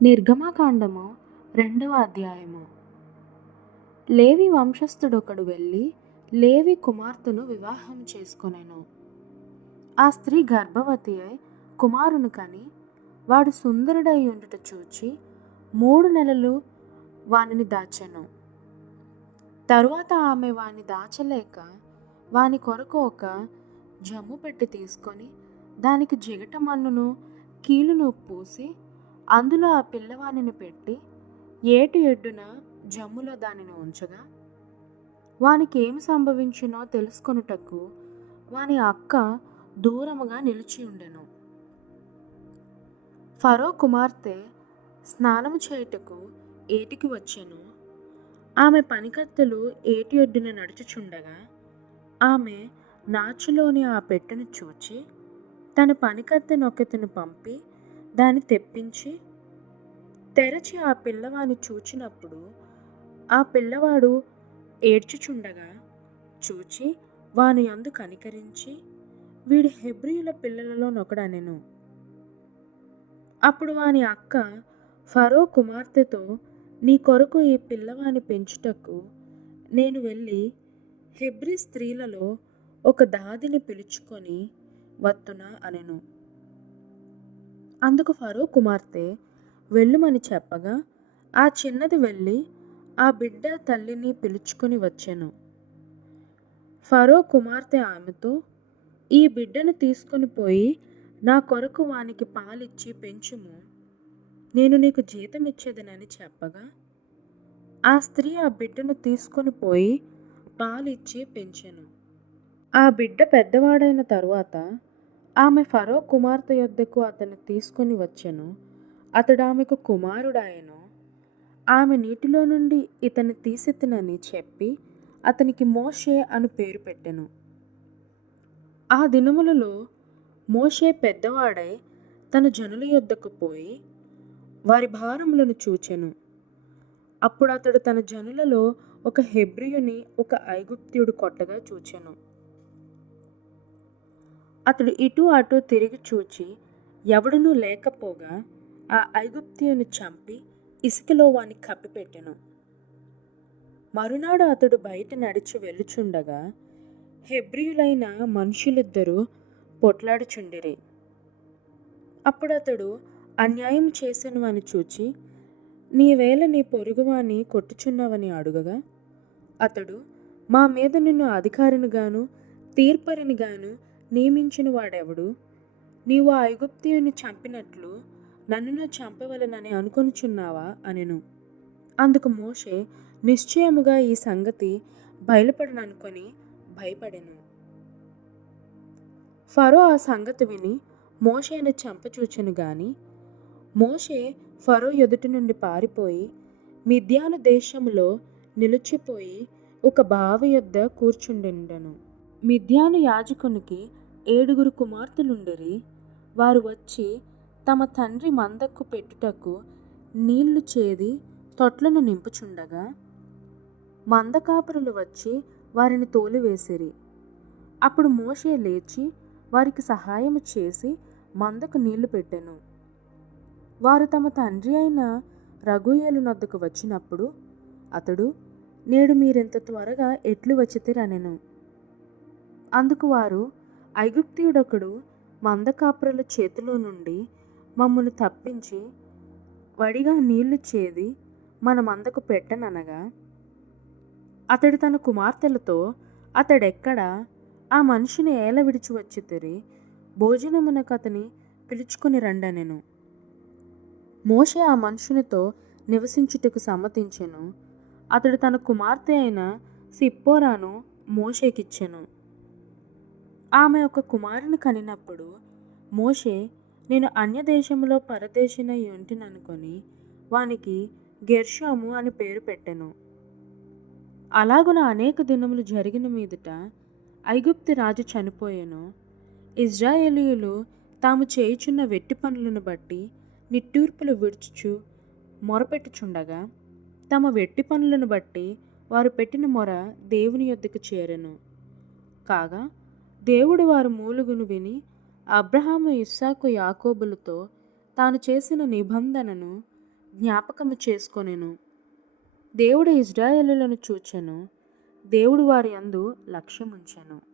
నిర్గమకాండము 2వ అధ్యాయము. లేవి వంశస్థుడొకడు వెళ్ళి లేవి కుమార్తెను వివాహం చేసుకొనెను. ఆ స్త్రీ గర్భవతి అయి కుమారుని కని వాడు సుందరుడై ఉండుట చూచి 3 నెలలు వానిని దాచెను. తరువాత ఆమె వాని దాచలేక వాని కొరకు ఒక జమ్ము పెట్టి తీసుకొని దానికి జిగట మన్నును కీలును పూసి అందులో ఆ పిల్లవానిని పెట్టి ఏటి ఎడ్డున జమ్ములో దానిని ఉంచగా వానికి ఏమి సంభవించునో తెలుసుకొనుటకు వాని అక్క దూరముగా నిలిచి ఉండెను. ఫరో కుమార్తె స్నానము చేయుటకు ఏటికి వచ్చెను. ఆమె పనికత్తెలు ఏటి ఒడ్డున నడుచుచుండగా ఆమె నాచులోని ఆ పెట్టెను చూచి తన పనికత్తెనొకతిని పంపి దాన్ని తెప్పించి తెరచి ఆ పిల్లవాని చూచినప్పుడు ఆ పిల్లవాడు ఏడ్చుచుండగా చూచి వాని యందు కనికరించి వీడి హెబ్రీయుల పిల్లలలో నొకడనెను. అప్పుడు వాని అక్క ఫరో కుమార్తెతో, నీ కొరకు ఈ పిల్లవాని పెంచుటకు నేను వెళ్ళి హెబ్రీ స్త్రీలలో ఒక దాదిని పిలుచుకొని వత్తునా అనెను. అందుకు ఫరో కుమార్తె వెళ్ళుమని చెప్పగా ఆ చిన్నది వెళ్ళి ఆ బిడ్డ తల్లిని పిలుచుకొని వచ్చెను. ఫరో కుమార్తె ఆమెతో, ఈ బిడ్డను తీసుకొని పోయి నా కొరకు వానికి పాలిచ్చి పెంచుము, నేను నీకు జీతమిచ్చేదనని చెప్పగా ఆ స్త్రీ ఆ బిడ్డను తీసుకొని పోయి పాలిచ్చి పెంచెను. ఆ బిడ్డ పెద్దవాడైన తరువాత ఆమె ఫరో కుమార్తె యొద్దకు అతన్ని తీసుకొని వచ్చెను. అతడు ఆమెకు కుమారుడాయెను. ఆమె నీటిలో నుండి ఇతన్ని తీసెత్తినని చెప్పి అతనికి మోషే అను పేరు పెట్టెను. ఆ దినములలో మోషే పెద్దవాడై తన జనుల యొద్దకు పోయి వారి భారములను చూచెను. అప్పుడు అతడు తన జనులలో ఒక హెబ్రీయుని ఒక ఐగుప్తీయుడు కొట్టగా చూచెను. అతడు ఇటు అటు తిరిగి చూచి ఎవడునూ లేకపోగా ఆ ఐగుప్తీయుని చంపి ఇసుకలో వాని కప్పిపెట్టెను. మరునాడు అతడు బయట నడిచి వెళ్ళుచుండగా హెబ్రీయులైన మనుషులిద్దరూ పొట్లాడుచుండిరి. అప్పుడు అతడు అన్యాయం చేసెను అని చూచి, నీవేళ నీ పొరుగువాని కొట్టుచున్నావని అడుగగా అతడు, మా మీద నిన్ను అధికారినిగాను తీర్పరినిగాను నియమించిన వాడెవడు? నీవు ఆ ఐగుప్తీయుని చంపినట్లు నన్నును చంపవలెనని అనుకొనుచున్నావా అనెను. అందుకు మోషే నిశ్చయముగా ఈ సంగతి బయలుపడననుకొని భయపడెను. ఫరో ఆ సంగతి విని మోషేను చంపచూచెను గాని మోషే ఫరో ఎదుటి నుండి పారిపోయి మిద్యాను దేశములో నిలిచిపోయి ఒక బావి యొద్ద కూర్చుండెను. మిద్యాను యాజకునికి 7 కుమార్తెలుండిరి. వారు వచ్చి తమ తండ్రి మందకు పెట్టుటకు నీళ్లు చేది తొట్లను నింపుచుండగా మందకాపరులు వచ్చి వారిని తోలివేసిరి. అప్పుడు మోషే లేచి వారికి సహాయము చేసి మందకు నీళ్లు పెట్టెను. వారు తమ తండ్రి అయిన రగూయేలు నొద్దకు వచ్చినప్పుడు అతడు, నేడు మీరింత త్వరగా ఎట్లు వచ్చితిరనెను. అందుకు వారు, ఐగుప్తీయుడొకడు మందకాపరుల చేతిలో నుండి మమ్మను తప్పించి వడిగా నీళ్లు చేది మన మందకు పెట్టననగా అతడు తన కుమార్తెలతో, అతడెక్కడ? ఆ మనిషిని ఏల విడిచి వచ్చితిరి? భోజనమునకు అతని పిలుచుకొని రండనెను. మోషే ఆ మనుషునితో నివసించుటకు సమ్మతించెను. అతడు తన కుమార్తె అయిన సిప్పోరాను మోషేకిచ్చెను. ఆమె ఒక కుమారుని కనినప్పుడు మోషే, నేను అన్యదేశములో పరదేశినై ఉంటిననుకొని వానికి గెర్షోము అని పేరు పెట్టెను. అలాగున అనేక దినములు జరిగిన మీదట ఐగుప్తు రాజు చనిపోయెను. ఇశ్రాయేలీయులు తాము చేయుచున్న వెట్టి పనులను బట్టి నిట్టూర్పులు విడుచుచు మొరపెట్టుచుండగా తమ వెట్టి పనులను బట్టి వారు పెట్టిన మొర దేవుని యొద్దకు చేరెను. కాగా దేవుడు వారి మూలుగును విని అబ్రహాము, ఇస్సాకు, యాకోబులతో తాను చేసిన నిబంధనను జ్ఞాపకము చేసుకొనెను. దేవుడు ఇజ్రాయేలులను చూచెను. దేవుడు వారి యందు లక్ష్యముంచెను.